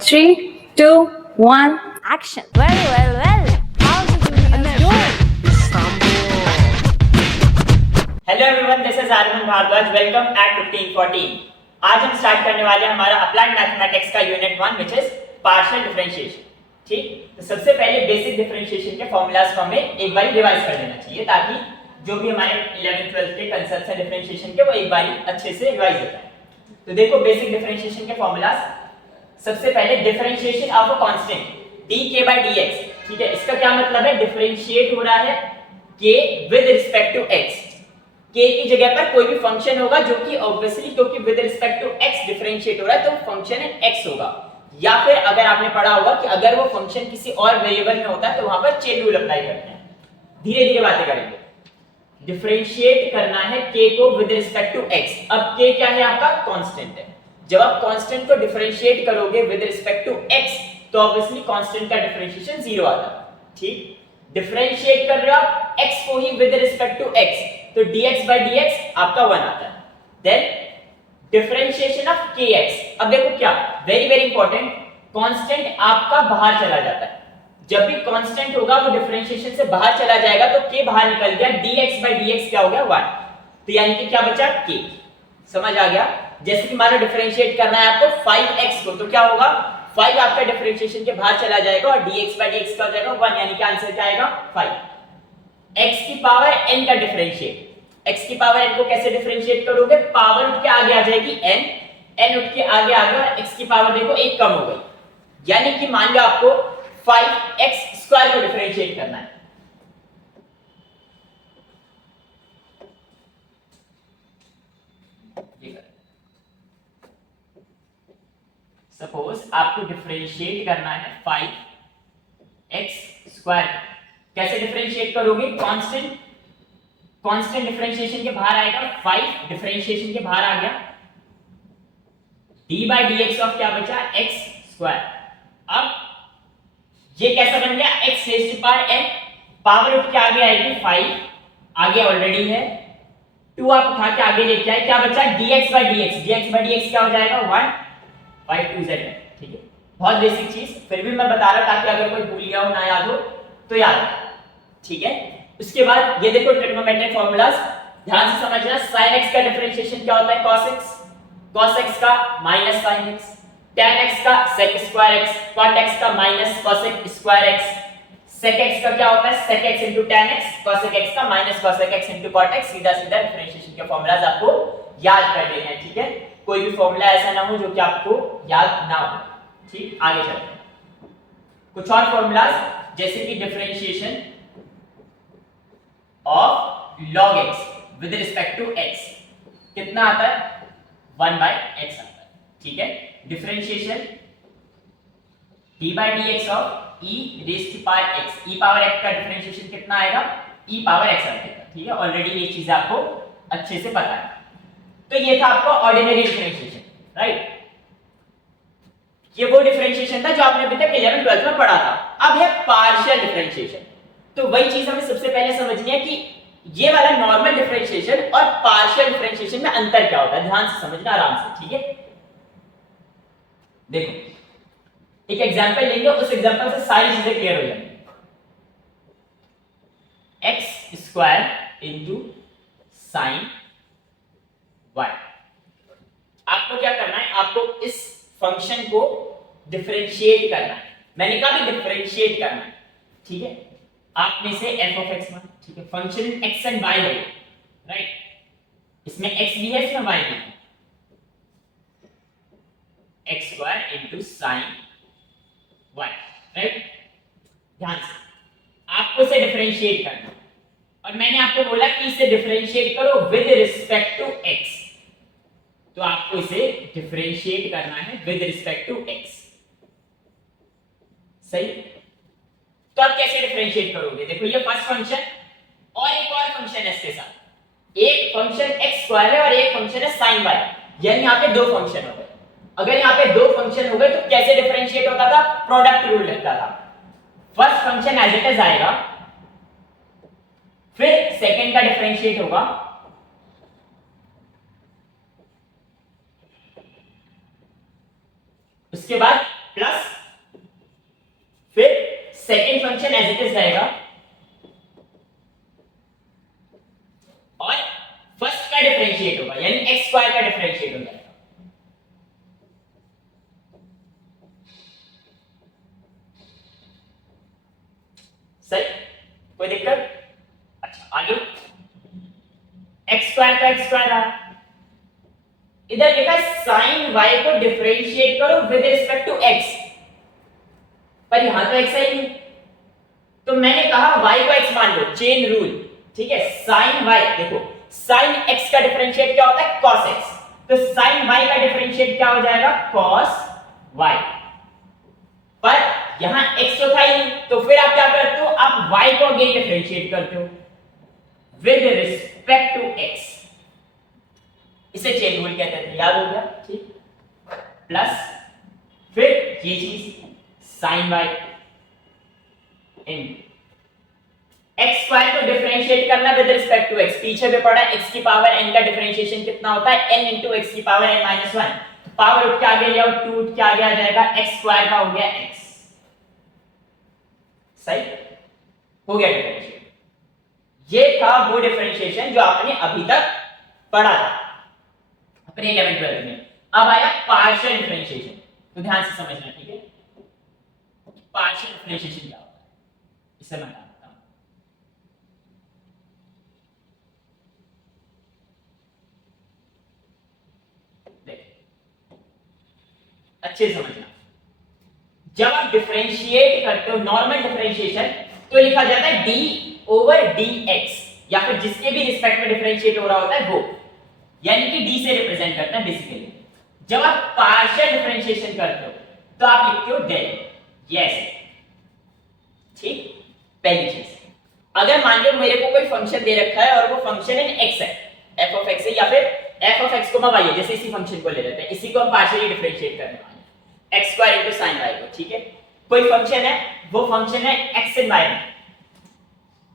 3, 2, 1. Action. Well. How did you do? Hello everyone, this is Aryaman Bhardwaj. Welcome at 1514। आज हम start करने वाले हैं हमारा अप्लाइड मैथमेटिक्स का unit 1 which is partial differentiation. ठीक, तो सबसे पहले बेसिक डिफरेंशिएशन के फॉर्मूलाज को हमें एक बार रिवाइज कर लेना चाहिए ताकि जो भी हमारे 11th 12th के कांसेप्ट्स हैं डिफरेंशिएशन के वो एक बार अच्छे से रिवाइज हो जाए। तो देखो बेसिक डिफरेंशिएशन के फॉर्मूलाज, सबसे पहले differentiation of a constant dk/dx। ठीक है, इसका क्या मतलब है? डिफरेंशिएट हो रहा है k with respect to x। k की जगह पर कोई भी फंक्शन होगा जो कि ऑब्वियसली क्योंकि with respect to x differentiate हो रहा है तो फंक्शन x होगा। या फिर अगर आपने पढ़ा होगा कि अगर वो फंक्शन किसी और वेरिएबल में होता है तो वहां पर चेन रूल अप्लाई करते हैं। धीरे धीरे बातें करेंगे। डिफरेंशिएट करना है k को विद रिस्पेक्ट टू x। अब k क्या है? आपका कांस्टेंट है। जब आप कांस्टेंट को डिफरेंशिएट करोगे विद रिस्पेक्ट टू x तो ऑब्वियसली कांस्टेंट का डिफरेंशिएशन 0 आता है। ठीक, डिफरेंशिएट कर रहे हो आप x को ही विद रिस्पेक्ट टू x तो dx/dx आपका 1 आता है। Then differentiation of kx। अब देखो क्या वेरी वेरी इंपॉर्टेंट, कांस्टेंट आपका बाहर चला जाता है। जब भी कांस्टेंट होगा वो डिफरेंशिएशन से बाहर चला जाएगा तो k बाहर निकल गया, dx/dx क्या हो गया? 1। तो यानी कि क्या बचा? k। समझ आ गया? जैसे कि मानो डिफरेंशिएट करना है आपको 5x को तो क्या होगा? 5 आपका डिफरेंशिएशन के बाहर चला जाएगा और dx/dx का हो जाएगा 1, यानी कि आंसर क्या आएगा? 5। x की पावर n का डिफरेंशिएट, x की पावर n को कैसे डिफरेंशिएट करोगे? पावर उठ के आगे आ जाएगी n उठ के आगे आ गया, x की पावर देखो 1 कम हो गई। यानी कि मान लो आपको 5x² को डिफरेंशिएट करना है। सपोज आपको डिफरेंशिएट करना है 5x²। कैसे डिफरेंशिएट करोगे? कांस्टेंट डिफरेंशिएशन के बाहर आएगा, 5 डिफरेंशिएशन के बाहर आ गया, d/dx ऑफ क्या बचा? x²। अब ये कैसा बन गया? x raise to power n, power उठ के आगे आएगी 5, आगे ऑलरेडी है 2, आप उठा के आगे लेके आए, क्या बचा? dx/dx। dx/dx क्या हो जाएगा? 1, 5 2 z। ठीक है, बहुत बेसिक चीज, फिर भी मैं बता रहा ताकि अगर कोई भूल गया हो, ना याद हो तो याद रहे। ठीक है, उसके बाद ये देखो ट्रिग्नोमेट्रिक फार्मूलाज, ध्यान से समझना। sin x का डिफरेंशिएशन क्या होता है? cos x, cos x का minus sin x, tan x का sec square x, cot x का minus cosec square x, sec x का क्या होता है? sec x into tan x, cosec x का minus cosec x into cot x। सीधा सीधा डिफरेंशिएशन के फार्मूलाज आपको याद कर लेने हैं। ठीक है, कोई भी फॉर्मूला ऐसा ना हो जो कि आपको याद ना हो। ठीक, आगे चलते हैं। कुछ और फॉर्मूलाज जैसे कि differentiation of log x with respect to x कितना आता है? 1/x आता है। ठीक है, differentiation d/dx of e raise to power x, e power x का डिफरेंशिएशन कितना आएगा? e पावर x आएगा। ठीक है, ऑलरेडी ये चीज आपको अच्छे से पता है। तो ये था आपका ऑर्डिनरी डिफरेंशिएशन, राइट? ये वो डिफरेंशिएशन था जो आपने अभी तक 11th 12th में पढ़ा था। अब है पार्शियल डिफरेंशिएशन। तो वही चीज हमें सबसे पहले समझनी है कि ये वाला नॉर्मल डिफरेंशिएशन और पार्शियल डिफरेंशिएशन में अंतर क्या होता है। ध्यान से समझना, आराम से। ठीक है, देखो एक एग्जांपल लेंगे, उस एग्जांपल से सारी चीजें क्लियर हो जाएंगी। x² into sin y। आपको क्या करना है? आपको इस फंक्शन को डिफरेंशिएट करना है। मैंने कहा भी डिफरेंशिएट करना है। ठीक है, आप में से f(x) मान, ठीक है, फंक्शन x एंड y है, राइट? इसमें x भी है, इसमें y भी है। x² into sin y, right? ध्यान से आपको इसे डिफरेंशिएट करना है और मैंने आपको बोला कि इसे डिफरेंशिएट करो विद रिस्पेक्ट टू x, तो आपको इसे डिफरेंशिएट करना है विद रिस्पेक्ट टू x। सही, तो आप कैसे डिफरेंशिएट करोगे? देखो ये फर्स्ट फंक्शन और एक और फंक्शन है इसके साथ, एक फंक्शन x² है और एक फंक्शन है sin y, यानी यहाँ पे दो फंक्शन हो गए। अगर यहाँ पे दो फंक्शन हो गए तो कैसे डिफरेंशिएट होता था? प्रोडक्ट रूल लगता था। First function as it is आएगा, फिर सेकंड का डिफरेंशिएट होगा, उसके बाद plus equation as it is रहेगा और फर्स्ट का डिफरेंशिएट होगा, यानी एक्स स्क्वायर का डिफरेंशिएट हो जाएगा। सही, कोई दिक्कत? अच्छा आगे, एक्स स्क्वायर का एक्स स्क्वायर आया, इधर लिखा है साइन वाई को डिफरेंशिएट करो विद रिस्पेक्ट टू एक्स, पर यहां तो एक्स है ही नहीं, तो मैंने कहा वाई को एक्स मान लो, चेन रूल, ठीक है। साइन वाई, देखो साइन एक्स का डिफरेंशिएट क्या होता है? कॉस एक्स, तो साइन वाई का डिफरेंशिएट क्या हो जाएगा? कॉस वाई, पर यहां x तो था ही, तो फिर आप क्या करते हो? आप y को अगेन डिफरेंशिएट करते हो विद रिस्पेक्ट टू x, इसे चेन रूल कहते थे, याद हो गया? ठीक, प्लस फिर ये चीज sin y इन x स्क्वायर को डिफरेंशिएट करना विद रिस्पेक्ट टू x, पीछे भी पढ़ा x की पावर n का डिफरेंशिएशन कितना होता है? n into x की पावर n minus 1, पावर उठ के आगे ले आओ, 2 उठ के आगे आ जाएगा, x स्क्वायर का हो गया x, सही हो गया डिफरेंशिएट। ये था वो डिफरेंशिएशन जो आपने अभी तक पढ़ा था अपने 11th 12th में। अब आया पार्शियल डिफरेंशिएशन, तो ध्यान से समझना, ठीक है? पार्शियल डिफरेंशिएशन क्या होता है, इसे मैं बताता हूं। देखिए अच्छे से समझना, जब आप डिफरेंशिएट करते हो नॉर्मल डिफरेंशिएशन, तो लिखा जाता है d ओवर dx, या फिर जिसके भी रिस्पेक्ट में डिफरेंशिएट हो रहा होता है वो, यानी कि d से रिप्रेजेंट करता है बेसिकली। जब आप पार्शियल डिफरेंशिएशन करते हो तो आप लिखते हो डेल, यस, ठीक। पहली चीज, अगर मान लो मेरे को कोई फंक्शन दे रखा है और वो फंक्शन इन x है, f of x है, या फिर f of x को y है, जैसे इसी फंक्शन को ले लेते हैं, इसी को हम पार्शियली डिफरेंशिएट करने वाले हैं, x square into sin y को, ठीक है। कोई फंक्शन है, वो फंक्शन है x इन y में,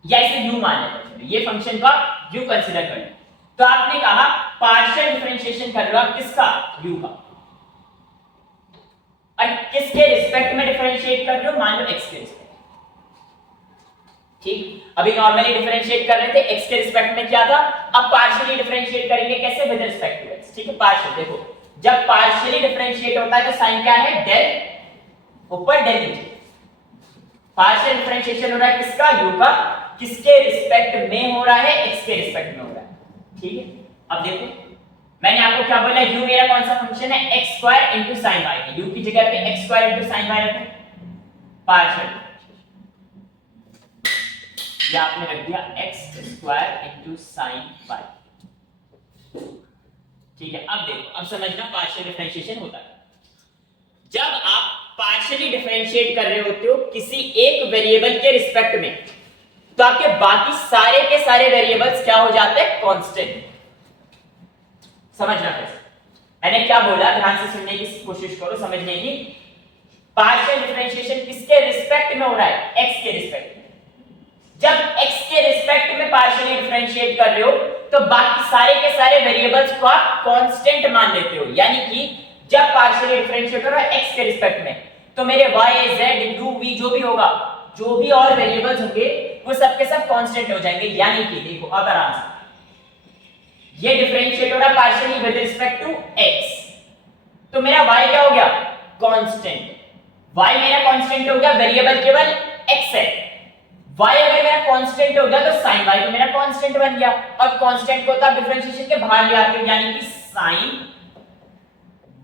या इसे u मान लेते हैं, ये फंक्शन को आप u कंसीडर कर लो, तो आपने कहा पार्शियल डिफरेंशिएशन कर रहे हो आप किसका? u का, और किसके रिस्पेक्ट में डिफरेंशिएट कर रहे हो? मान लो x के रिस्पेक्ट, ठीक। अभी नॉर्मली डिफरेंशिएट कर रहे थे x के रिस्पेक्ट में, क्या था? अब पार्शियली डिफरेंशिएट करेंगे, कैसे? विद रिस्पेक्ट टू x, ठीक है। पार्शियल, देखो जब पार्शियली डिफरेंशिएट होता है तो साइन क्या है? डेल ऊपर डेल नीचे, पार्शियल डिफरेंशिएशन हो रहा है किसका? u का, किसके रिस्पेक्ट में हो रहा है? x के रिस्पेक्ट में हो रहा है, ठीक है। अब देखो मैंने आपको क्या बोला, u मेरा कौन सा फंक्शन है? x square into sin y, u की जगह पे x square into sin y रखो, पार्शियल, ये आपने रख दिया x square into sin y, ठीक है। अब देखो, अब समझना पार्शियल डिफरेंशिएशन होता है जब आप पार्शियली डिफरेंशिएट कर रहे होते हो किसी एक वेरिएबल के रिस्पेक्ट में, तो आपके बाकी सारे के सारे वेरिएबल्स क्या हो जाते हैं? कांस्टेंट। समझना कैसे, मैंने क्या बोला, ध्यान से सुनने की कोशिश करो, समझने की। पार्शियल डिफरेंशिएशन किसके रिस्पेक्ट में हो रहा है? x के रिस्पेक्ट में। जब x के रिस्पेक्ट में पार्शियली डिफरेंशिएट कर रहे हो तो बाकी सारे के सारे वेरिएबल्स को आप कांस्टेंट मान लेते हो, यानी कि जब पार्शियली डिफरेंशिएट कर रहे हो x के रिस्पेक्ट में, तो मेरे y z u v जो भी होगा, जो भी और वेरिएबल्स होंगे वो सब के सब कांस्टेंट हो जाएंगे, यानी कि देखो अब आराम से, ये डिफरेंशिएट हो रहा है partially with respect to x, तो मेरा y क्या हो गया? कांस्टेंट। y मेरा कांस्टेंट हो गया, वेरिएबल केवल x है, y अगर मेरा कांस्टेंट हो गया तो sin y तो मेरा कांस्टेंट बन गया, और कांस्टेंट को तो आप डिफरेंशिएशन के बाहर ले आते हो, यानी कि sin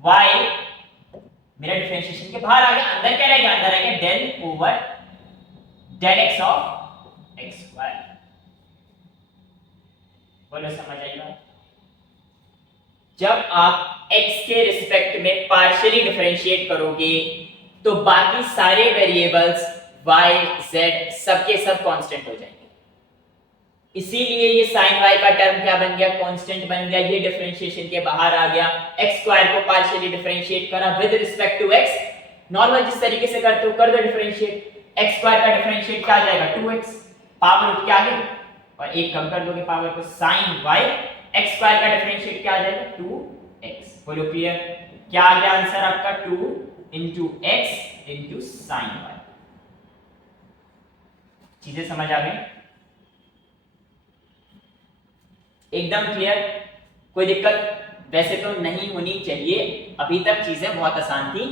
y मेरा डिफरेंशिएशन के बाहर आ गया, अंदर क्या रहेगा? अंदर रहेगा del over del x of x square. बोलो समझ आई बात? जब आप x के रिस्पेक्ट में पार्शियली डिफरेंशिएट करोगे तो बाकी सारे वेरिएबल्स y z सबके सब कांस्टेंट हो जाएंगे, इसीलिए ये sin y का टर्म क्या बन गया? कांस्टेंट बन गया, ये डिफरेंशिएशन के बाहर आ गया। x स्क्वायर को पार्शियली डिफरेंशिएट करा with respect to x, normal जिस तरीके से करते हो कर दो डिफरेंशिएट, x स्क्वायर का डिफरेंशिएट क्या आ जाएगा? 2x, पावर उठ के आगे और एक कम कर दोगे पावर को, sin y, x स्क्वायर का डिफरेंशिएट क्या आ जाएगा? 2x। बोलो क्लियर? क्या आ गया आंसर आपका? 2 into x into sin y। चीजें समझ आ गई? एकदम क्लियर? कोई दिक्कत वैसे तो नहीं होनी चाहिए, अभी तक चीजें बहुत आसान थी।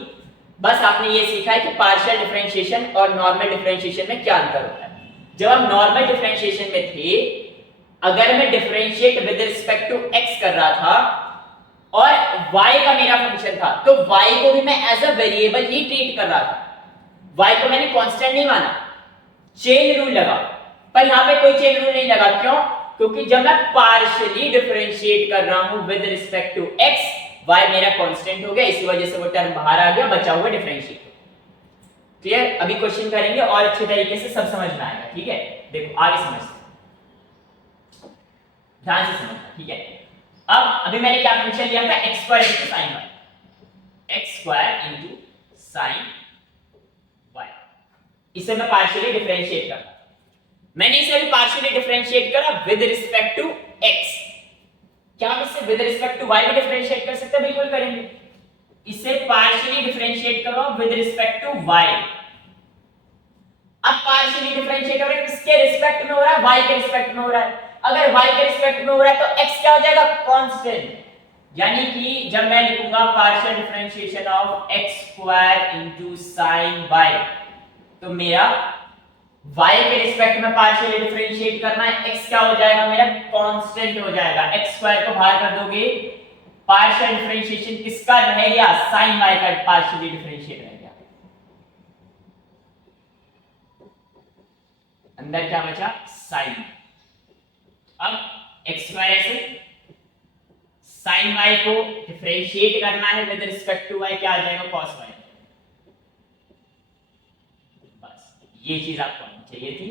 बस आपने ये सीखा है कि पार्शियल डिफरेंशिएशन और नॉर्मल डिफरेंशिएशन में क्या अंतर होता है। जब हम नॉर्मल डिफरेंशिएशन में थे, अगर मैं differentiate with respect to x कर रहा था और y का मेरा फंक्शन था, तो y को भी मैं एज अ वेरिएबल ही ट्रीट कर रहा था। y को मैंने कांस्टेंट नहीं माना, चेन रूल लगा। पर यहां पे कोई चेन रूल नहीं लगा। क्यों? क्योंकि जब मैं पार्शियली डिफरेंशिएट कर रहा हूं with respect to x, y मेरा कांस्टेंट हो गया, इसी वजह से वो टर्म बाहर आ गया, बचा हुआ डिफरेंशिएट। क्लियर? अभी क्वेश्चन करेंगे और अच्छे तरीके से सब समझ में आएगा। ठीक है, देखो आगे समझते, ध्यान से समझना। ठीक है, अब अभी मैंने क्या फंक्शन लिया था, x square into sine y, x square into sine y। इसे मैं पार्शियली डिफरेंशिएट करता, मैंने इसे अभी पार्शियली डिफरेंशिएट करा विद रिस्पेक्ट टू x। क्या हम इससे विद रिस्पेक्ट टू y भी डिफरेंशिएट कर सकते हैं? बिल्कुल करेंगे। इसे पार्शियली डिफरेंशिएट करो विद रिस्पेक्ट टू y। अब पार्शियली डिफरेंशिएट हो रहा है, किसके रिस्पेक्ट में हो रहा है? y के रिस्पेक्ट में हो रहा है। अगर y के रिस्पेक्ट में हो रहा है तो x क्या हो जाएगा? कांस्टेंट। यानी कि जब मैं लिखूंगा partial differentiation of x square into sin y, तो मेरा y के रिस्पेक्ट में पार्शियली डिफरेंशिएट करना है, x क्या हो जाएगा? मेरा कांस्टेंट हो जाएगा। x स्क्वायर को बाहर कर दोगे, पार्शियल डिफरेंशिएशन किसका रह गया? sin y का पार्शियली डिफरेंशिएट रह गया। अंदर क्या बचा? sin। अब x स्क्वायर ऐसे, sin y को डिफरेंशिएट करना है विद रिस्पेक्ट टू y, क्या आ जाएगा? cos y। बस ये चीज आपको आनी चाहिए थी,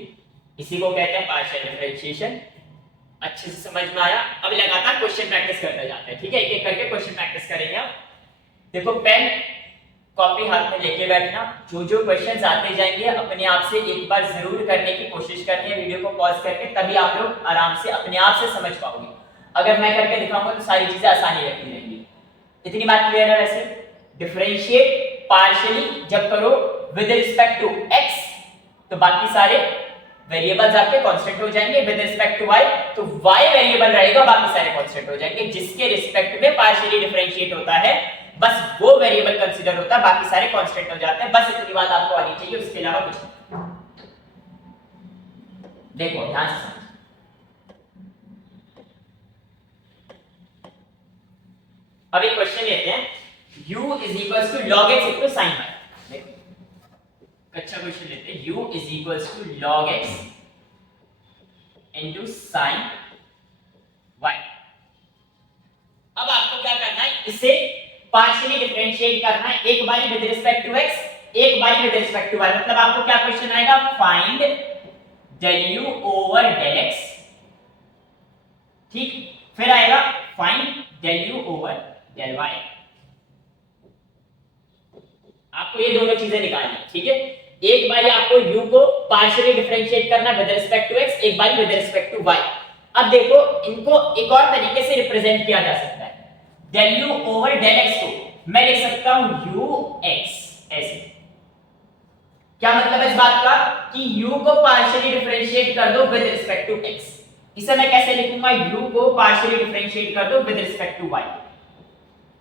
इसी को कहते हैं पार्शियल डिफरेंशिएशन। अच्छे से समझ में आया? अब लगातार क्वेश्चन प्रैक्टिस करते जाते हैं। ठीक है, एक एक करके क्वेश्चन प्रैक्टिस करेंगे। अब देखो, पेन कॉपी हाथ में लेके बैठना, जो जो क्वेश्चंस आते जाएंगे अपने आप से एक बार जरूर करने की कोशिश करनी है, वीडियो को पॉज करके, तभी आप लोग आराम से अपने आप से समझ पाओगे। अगर मैं करके दिखाऊंगा तो सारी चीजें आसानी लगती रहेंगी। इतनी बात क्लियर है? वैसे डिफरेंशिएट पार्शियली जब करो विद रिस्पेक्ट टू x, तो बाकी सारे वेरिएबल्स आपके कांस्टेंट हो जाएंगे। विद रिस्पेक्ट टू y, तो y वेरिएबल रहेगा, बाकी सारे कांस्टेंट हो जाएंगे। जिसके रिस्पेक्ट में पार्शियली डिफरेंशिएट होता है, बस वो वेरिएबल कंसीडर होता है, बाकी सारे कांस्टेंट हो जाते हैं। बस इतनी बात आपको आनी चाहिए, उसके अलावा कुछ नहीं। देखो ध्यान से समझो, अब एक क्वेश्चन लेते हैं, u is equals to log x equal sin y। देखो अच्छा क्वेश्चन लेते हैं, u is equals to log x into sin y। अब आपको क्या करना है, इसे पार्शियली डिफरेंशिएट करना है, एक बारी विद रिस्पेक्ट टू x, एक बारी विद रिस्पेक्ट टू y। मतलब आपको क्या क्वेश्चन आएगा, find del u over del x। ठीक, फिर आएगा find del u over del y। आपको ये दोनों चीजें निकालनी है। ठीक है, एक बारी आपको u को पार्शियली डिफरेंशिएट करना विद रिस्पेक्ट टू x, एक बारी विद रिस्पेक्ट टू y। अब देखो, इनको एक और तरीके से रिप्रेजेंट किया जा सकता है। del u over del x को मैं लिख सकता हूं ux ऐसे। क्या मतलब है इस बात का, कि u को पार्शियली डिफरेंशिएट कर दो विद रिस्पेक्ट टू x। इसे मैं कैसे लिखूंगा, u को पार्शियली डिफरेंशिएट कर दो विद रिस्पेक्ट टू y।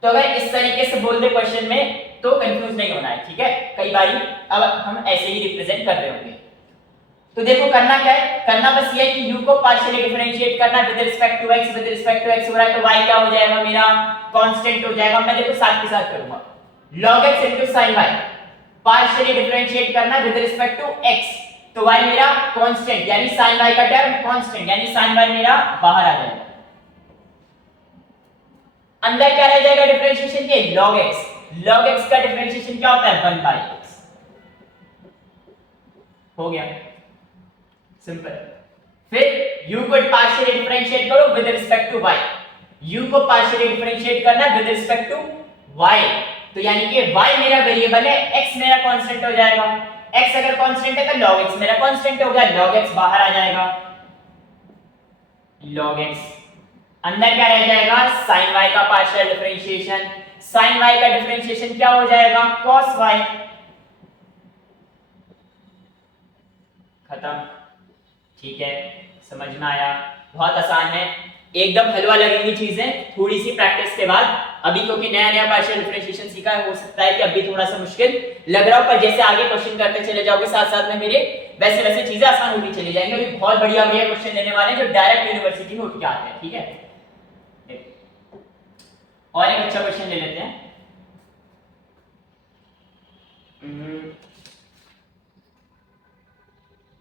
तो अगर इस तरीके से बोल दे क्वेश्चन में तो कंफ्यूज नहीं होना है। ठीक है, कई बार अब हम ऐसे ही रिप्रेजेंट कर रहे होंगे। तो देखो करना क्या है, करना बस ये है कि u को पार्शियली डिफरेंशिएट करना with respect to x, with respect to x हो रहा है तो y क्या हो जाएगा, मेरा कांस्टेंट हो जाएगा। मैं देखो साथ के साथ करूंगा, log x into sin y, partially differentiate करना विद रिस्पेक्ट टू x, तो y मेरा कांस्टेंट यानी sin y का टर्म कांस्टेंट यानी sin y मेरा बाहर आ जाएगा। अंदर क्या रह जाएगा डिफरेंशिएशन के, log x। log x का डिफरेंशिएशन क्या होता है, 1/x। हो गया सिंपल। फिर u को पार्शियली डिफरेंशिएट करो with respect to y, u को पार्शियली डिफरेंशिएट करना विद रिस्पेक्ट टू y, तो यानी कि y मेरा वेरिएबल है, x मेरा कांस्टेंट हो जाएगा। x अगर कांस्टेंट है तो log x मेरा कांस्टेंट हो गया, log x बाहर आ जाएगा, log x। अंदर क्या रह जाएगा, sin y का पार्शियल डिफरेंशिएशन, sin y का डिफरेंशिएशन क्या हो जाएगा, cos y। खत्म। ठीक है, समझ में आया? बहुत आसान है, एकदम हलवा लगेंगी चीजें थोड़ी सी प्रैक्टिस के बाद। अभी क्योंकि नया नया पार्शियल डिफरेंशिएशन सीखा है, हो सकता है कि अभी थोड़ा सा मुश्किल लग रहा हो, पर जैसे आगे क्वेश्चन करते चले जाओगे साथ साथ में मेरे, वैसे वैसे चीजें आसान होती चली जाएंगी। अभी बहुत बढ़िया बढ़िया क्वेश्चन लेने वाले हैं जो डायरेक्ट यूनिवर्सिटी में उठ के आते हैं, ठीक है। और एक अच्छा क्वेश्चन ले लेते हैं।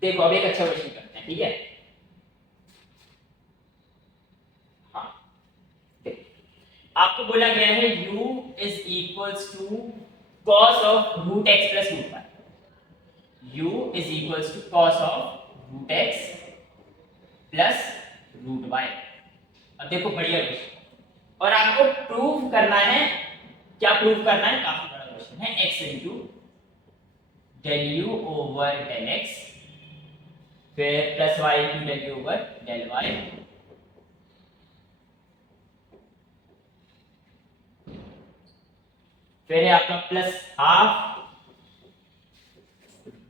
देखो अभी एक अच्छा क्वेश्चन करते हैं, ठीक है। हाँ, आपको बोला गया है u is equals to cos of root x plus root y. u is equals to cos of root x plus root y. अब देखो बढ़िया क्वेश्चन, और आपको प्रूव करना है। क्या प्रूव करना है? काफी बड़ा क्वेश्चन है। x into del u over del x फिर plus y into del u over del y फिर है आपका plus half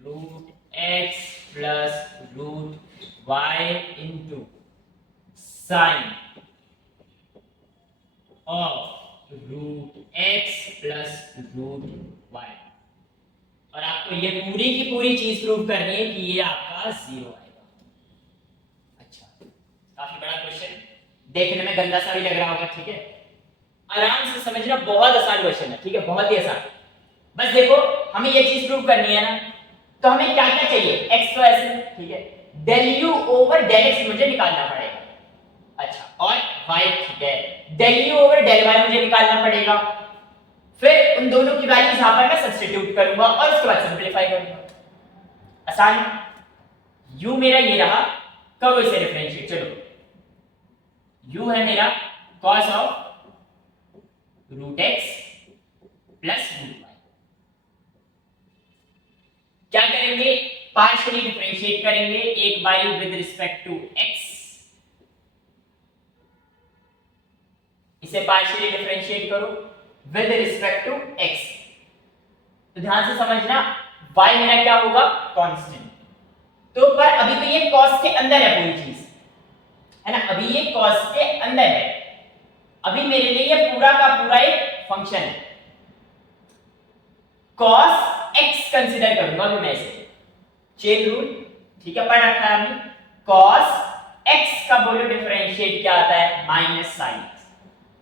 root x plus root y into sine of root x plus root y. और आपको ये पूरी की पूरी चीज प्रूव करनी है कि ये आपका 0 आएगा। अच्छा, काफी बड़ा क्वेश्चन, देखने में गंदा सा भी लग रहा होगा, ठीक है। आराम से समझना, बहुत आसान क्वेश्चन है, ठीक है, बहुत ही आसान। बस देखो हमें ये चीज प्रूव करनी है ना, तो हमें क्या क्या चाहिए? x तो ऐसे, ठीक है, del u over del x मुझे निकालना पड़ेगा। अच्छा, और y, ठीक है, del u over del y मुझे निकालना पड़ेगा। फिर उन दोनों की वैल्यूज यहां पर मैं सब्स्टिट्यूट करूंगा और उसके बाद सिंपलीफाई करूंगा। आसान है। u मेरा ये रहा, कब इसे डिफरेंशिएट, चलो u है मेरा cos of root x plus root y. क्या करेंगे? पार्शियली डिफरेंशिएट करेंगे एक बारी विद रिस्पेक्ट टू x। इसे पार्शियली डिफरेंशिएट करो विद रिस्पेक्ट टू x। तो ध्यान से समझना, y मेरा क्या होगा? कांस्टेंट। तो पर अभी तो ये cos के अंदर है पूरी चीज, है ना, अभी ये cos के अंदर है। अभी मेरे लिए ये पूरा का पूरा एक फंक्शन है। cos x कंसीडर करूंगा अभी मैं इसे, चेन रूल, ठीक है, पढ़ रखा है हमने। cos x का बोलो डिफरेंशिएट क्या आता है? Minus sine.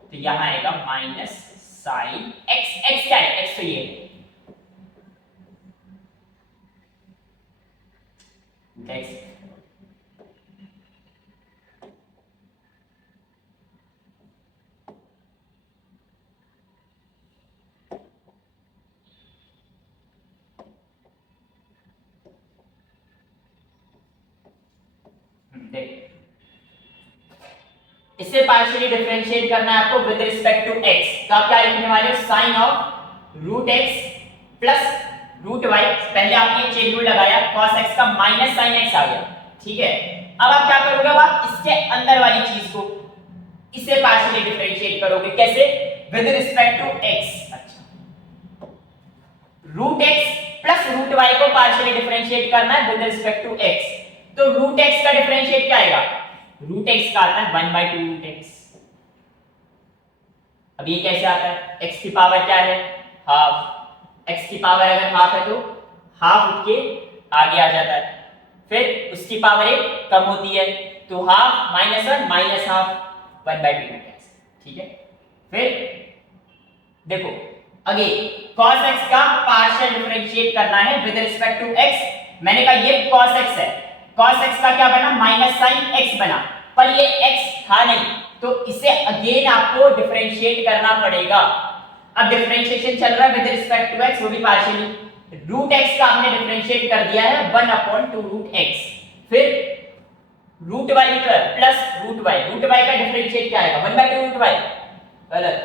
तो यहां आएगा माइनस साइन x। x क्या है? x तो ये है, x। इसे पार्शियली डिफरेंशिएट करना है आपको विद रिस्पेक्ट टू x। तो आप क्या लिखने वाले हो? Sine of root x plus root y। पहले आपने चेन रूल लगाया, cos x का माइनस साइन x आ गया, ठीक है। अब आप क्या करोगे? अब आप इसके अंदर वाली चीज को, इसे पार्शियली डिफरेंशिएट करोगे। कैसे? With respect to x। अच्छा, root x plus root y को पार्शियली डिफरेंशिएट करना है विद रिस्पेक्ट टू x। तो रूट x का डिफरेंशिएट क्या आएगा? रूट x का आता है 1/2 रूट x। अब ये कैसे आता है? x की पावर क्या है? हाफ। x की पावर अगर हाफ है तो हाफ उठ के आगे आ जाता है, फिर उसकी पावर एक कम होती है, तो half minus 1 minus half 1/2 root x, ठीक है। फिर देखो अगे cos x का पार्शियल डिफरेंशिएट करना है विद रिस्पेक्ट टू x। मैंने कहा ये cos x है, cos x का क्या बना? माइनस साइन x बना, पर ये x था नहीं, तो इसे अगेन आपको डिफरेंशिएट करना पड़ेगा। अब डिफरेंशिएशन चल रहा है विद रिस्पेक्ट टू x, वो भी पार्शियली। रूट x का हमने डिफरेंशिएट कर दिया है 1/2 रूट x। फिर root y plus root y। Root y का डिफरेंशिएट क्या आएगा? 1/2 रूट y। गलत,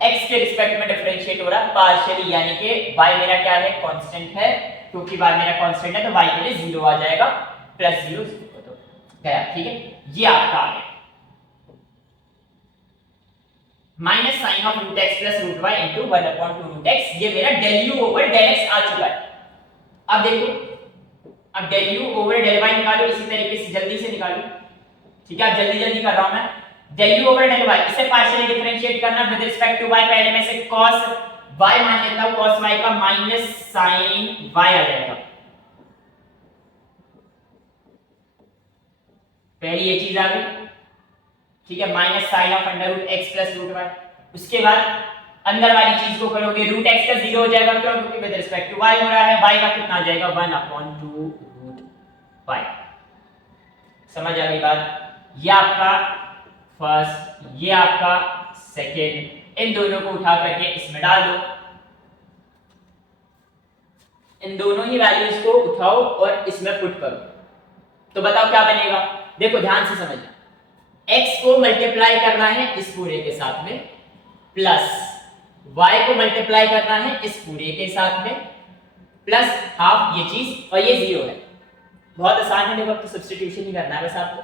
x के रिस्पेक्ट में डिफरेंशिएट हो रहा है पार्शियली, यानी कि y मेरा क्या है? कांस्टेंट है। क्योंकि y मेरा कांस्टेंट है तो y के लिए 0 आ जाएगा, प्लस 0 तो गया, ठीक है। ये आपका आ गया minus sine of root x plus root y into 1/2 root x. ये मेरा del u over del x आ चुका है। अब देखो अब del u over del y निकालो, इसी तरीके से जल्दी से निकालो, ठीक है। अब जल्दी जल्दी कर रहा हूं मैं। del u over del y, इसे पार्शियली डिफरेंशिएट करना विद रिस्पेक्ट टू y, पहले में से cos y मान लेता हूं, cos y का माइनस sin y आ जाएगा। पहली ये चीज आ गई, ठीक है, minus sine of under root x plus root y. उसके बाद अंदर वाली चीज को करोगे, रूट एक्स का 0 हो जाएगा, क्यों? क्योंकि विद रिस्पेक्ट टू y हो रहा है, y का कितना आ जाएगा 1/2 रूट y। समझ आ गई बात? ये आपका फर्स्ट, ये आपका सेकेंड, इन दोनों को उठा करके इसमें डाल दो, इन दोनों ही वैल्यूज को उठाओ और इसमें पुट करो, तो बताओ क्या बनेगा। देखो ध्यान से समझना, x को मल्टीप्लाई करना है इस पूरे के साथ में, प्लस y को मल्टीप्लाई करना है इस पूरे के साथ में, प्लस हाफ ये चीज, और ये 0 है। बहुत आसान है, देखो अब तो सब्स्टिट्यूशन ही करना है बस आपको,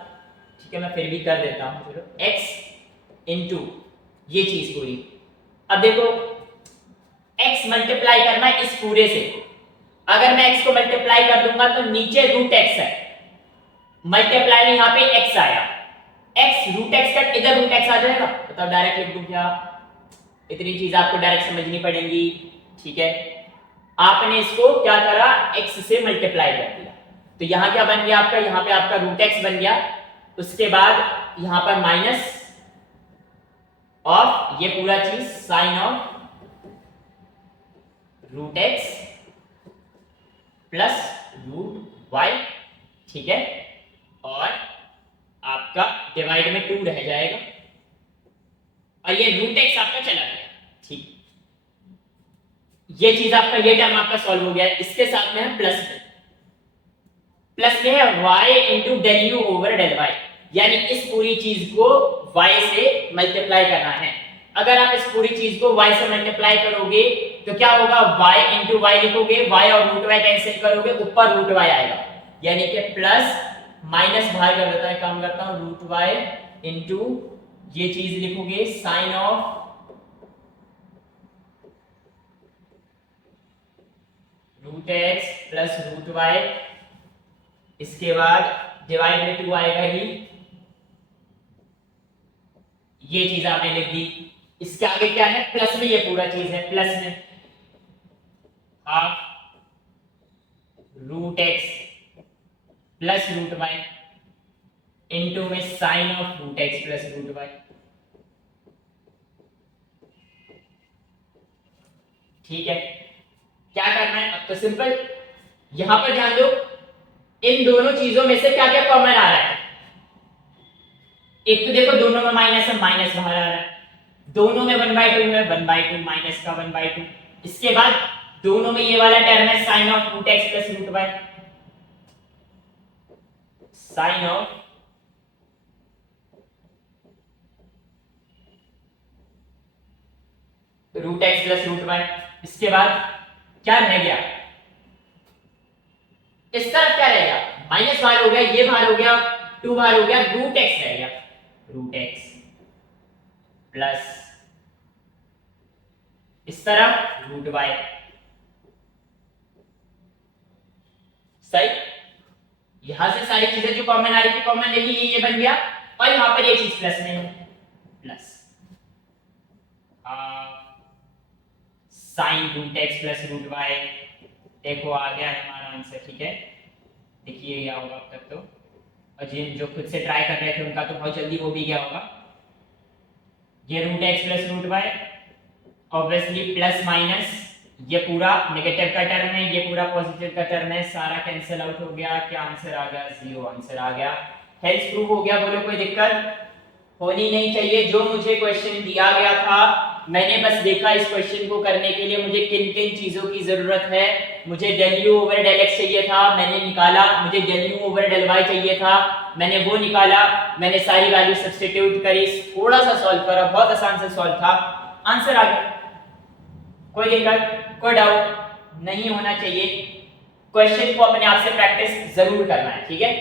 ठीक है। मैं फिर भी कर देता हूं, चलो x इंटू ये चीज पूरी। अब देखो x मल्टीप्लाई करना है इस पूरे से, अगर मैं x को मल्टीप्लाई कर दूंगा तो नीचे रूट x है, मल्टीप्लाई में यहाँ पे x आया, x रूट x का इधर रूट x आ जाएगा। बताओ डायरेक्ट लिख दूं क्या? इतनी चीज आपको डायरेक्ट समझनी पड़ेगी, ठीक है। आपने इसको क्या करा, x से मल्टीप्लाई कर दिया, तो यहाँ क्या बन गया आपका, यहाँ पे आपका रूट x बन गया। उसके बाद यहाँ पर माइनस ऑफ ये पूरा चीज sine of root x plus root y, ठीक है, और आपका डिवाइड में 2 रह जाएगा, और ये रूट x आपका चला गया, ठीक। ये चीज आपका, ये टर्म आपका सॉल्व हो गया है। इसके साथ में है प्लस में, प्लस में है y into del u over del y, यानी इस पूरी चीज को y से मल्टीप्लाई करना है। अगर आप इस पूरी चीज को y से मल्टीप्लाई करोगे तो क्या होगा, y इंटू y लिखोगे, y और रूट y कैंसिल करोगे, ऊपर रूट y आएगा, यानी कि प्लस माइनस बाहर कर देता है, काम करता हूं, रूट y इंटू ये चीज लिखोगे sine of root x plus root y, इसके बाद डिवाइड में 2 आएगा ही, ये चीज आपने लिख दी। इसके आगे क्या है, प्लस में ये पूरा चीज है, प्लस में half root x plus root y into में sine of root x plus root y, ठीक है। क्या करना है अब, तो सिंपल, यहां पर ध्यान दो, इन दोनों चीजों में से क्या क्या कॉमन आ रहा है। एक तो देखो दोनों में माइनस है, माइनस बाहर आ रहा है, दोनों में 1/2 है, 1/2 माइनस का 1/2। इसके बाद दोनों में ये वाला टर्म है sine of root x plus root y, sine of root x plus root y। इसके बाद क्या रह गया, इस तरफ क्या रह गया, माइनस बाहर हो गया, ये बाहर हो गया, 2 बाहर हो गया, रूट x रह गया, रूट x प्लस इस तरफ रूट y, सही। यहां से सारी चीजें जो कॉमन आ रही थी कॉमन ले ली, ये बन गया, और यहां पर ये चीज प्लस में है, plus sine root x plus root y। देखो आ गया है हमारा आंसर, ठीक है। देखिए क्या होगा अब तक तो, और जिन जो खुद से ट्राई कर रहे थे उनका तो बहुत जल्दी हो भी गया होगा। ये root x plus root y, obviously plus minus, ये पूरा नेगेटिव का टर्म है, ये पूरा पॉजिटिव का टर्म है, सारा कैंसिल आउट हो गया। क्या आंसर आ गया, 0 आंसर आ गया। हेल्थ प्रूफ हो गया, बोलो कोई दिक्कत होनी नहीं चाहिए। जो मुझे क्वेश्चन दिया गया था, मैंने बस देखा इस क्वेश्चन को करने के लिए मुझे किन किन चीजों की जरूरत है। मुझे del u over del x चाहिए था, मैंने निकाला। मुझे del u over del y चाहिए था, मैंने वो निकाला। मैंने सारी वैल्यू सब्स्टिट्यूट करी, थोड़ा सा सॉल्व करा, बहुत आसान से सॉल्व था, आंसर आ गया। कोई दिक्कत, कोई डाउट नहीं होना चाहिए। क्वेश्चन को अपने आप से प्रैक्टिस जरूर करना है, ठीक है।